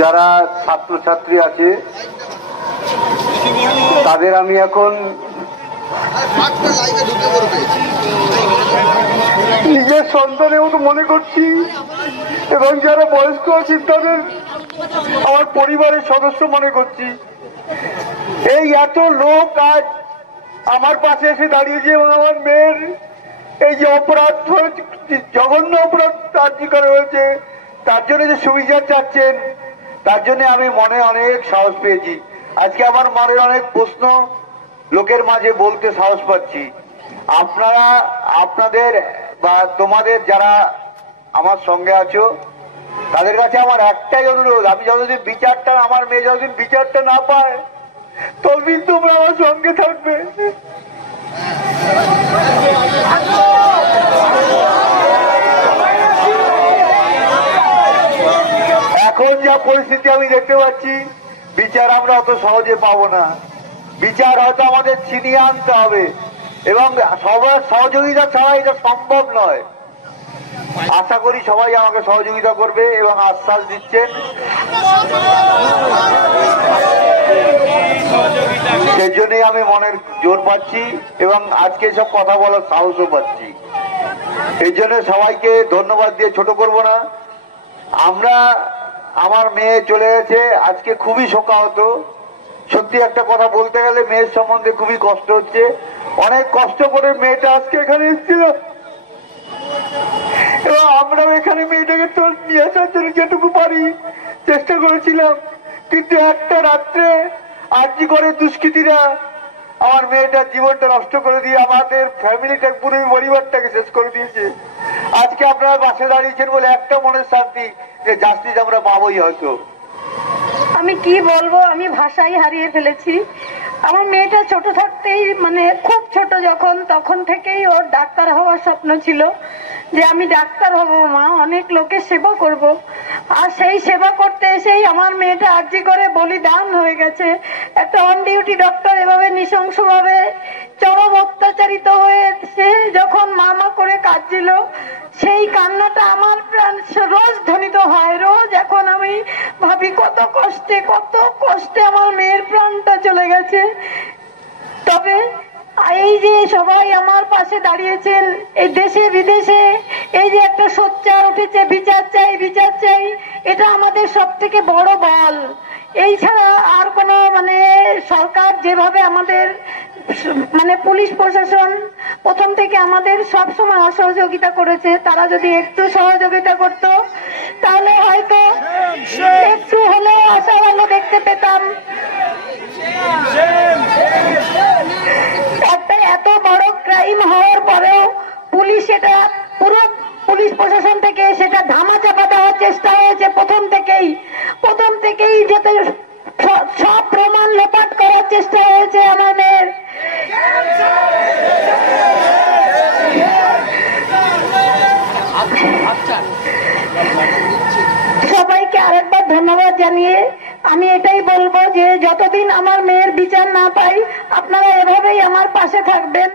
যারা ছাত্রছাত্রী আছে তাদের আমি এখন নিজের সন্তানের মতো মনে করছি, এবং যারা বয়স্ক আছে তাদের আমার পরিবারের সদস্য মনে করছি। এই এত লোক আজ আমার পাশে এসে দাঁড়িয়েছে এবং আমার মেয়ের এই যে অপরাধ, জঘন্য অপরাধ কার্যকর করা হয়েছে, তার জন্য যে সুবিচার চাচ্ছেন, তার জন্য আমি মনে অনেক সাহস পেয়েছি। আজকে আমার মনের অনেক প্রশ্ন লোকের মাঝে বলতে সাহস পাচ্ছি। আপনারা আপনাদের বা তোমাদের যারা আমার সঙ্গে আছো তাদের কাছে আমার একটাই অনুরোধ, আমি যতদিন বিচারটা, আমার মেয়ে যতদিন বিচারটা না পায় ততদিন তোমরা আমার সঙ্গে থাকবে। এখন যা পরিস্থিতি আমি দেখতে পাচ্ছি, বিচার আমরা অত সহজে পাবো না। বিচার হয়তো আমাদের ছিনিয়ে আনতে হবে, এবং সবার সহযোগিতা ছাড়া এটা সম্ভব নয়। আশা করি সবাই আমাকে সহযোগিতা করবে এবং আশ্বাস দিচ্ছেন, সেই জন্যই আমি মনের জোর পাচ্ছি এবং আজকে সব কথা বলার সাহসও পাচ্ছি। এই জন্য সবাইকে ধন্যবাদ দিয়ে ছোট করব না। আমরা, আমার মেয়ে চলে গেছে, আজকে খুবই শোকাহত। সত্যি একটা কথা বলতে গেলে মেয়ের সম্বন্ধে খুবই কষ্ট হচ্ছে। অনেক কষ্ট করে মেয়েটা আজকে এখানে এসেছিল এবং আমরাও এখানে মেয়েটাকে তো নিয়ে আসার জন্য যেটুকু পারি চেষ্টা করেছিলাম, কিন্তু একটা রাত্রে আরজি করে দুষ্কৃতীরা আমার মেয়েটার জীবনটা নষ্ট করে দিয়ে আমাদের ফ্যামিলিটা, পুরো পরিবারটাকে শেষ করে দিয়েছে। আজকে আপনারা পাশে দাঁড়িয়েছেন বলে একটা মনের শান্তি যে জাস্টিস আমরা পাবোই। হয়তো আমি কি বলবো, আমি ভাষাই হারিয়ে ফেলেছি। আমার মেয়েটা ছোট থাকতেই, মানে খুব ছোট যখন, তখন থেকেই ওর ডাক্তার হওয়ার স্বপ্ন ছিল যে আমি ডাক্তার হব মা, অনেক লোকের সেবা করব। আর সেই সেবা করতে এসেই আমার মেয়েটা আরজি করে বলিদান হয়ে গেছে। একটা অন ডিউটি ডক্টর এভাবে নৃশংসভাবে চরম অত্যাচারিত হয়ে সে যখন মা করে কাঁদছিল, সেই কান্নাটা আমার প্রাণ রোজ ধ্বনিত হয়, রোজ। এখন আমি ভাবি কত কষ্টে আমার মেয়ের প্রাণটা চলে গেছে। তবে এই যে সবাই আমার পাশে দাঁড়িয়েছেন, এই দেশে বিদেশে এই যে একটা সোচ্চার উঠেছে, বিচার চাই, এটা আমাদের সব থেকে বড় বল। এই ছাড়া আর কোনো, মানে সরকার যেভাবে আমাদের, মানে পুলিশ প্রশাসন প্রথম থেকে আমাদের সব সময় অসহযোগিতা করেছে, তারা যদি একটু সহযোগিতা করত তাহলে হয়তো একটু হলেও আশা ভালো দেখতে পেতাম। একটা এত বড় ক্রাইম হওয়ার পরেও পুলিশ, এটা পুরো পুলিশ প্রশাসন থেকে সেটা ধামাচাপা দেওয়ার চেষ্টা হয়েছে প্রথম থেকেই যাতে সব প্রমাণ লোপাট করার চেষ্টা হয়েছে আমাদের। সবাইকে আরেকবার ধন্যবাদ জানিয়ে আমি এটাই বলবো যে যতদিন আমার মেয়ের বিচার না পাই আপনারা এভাবেই আমার পাশে থাকবেন।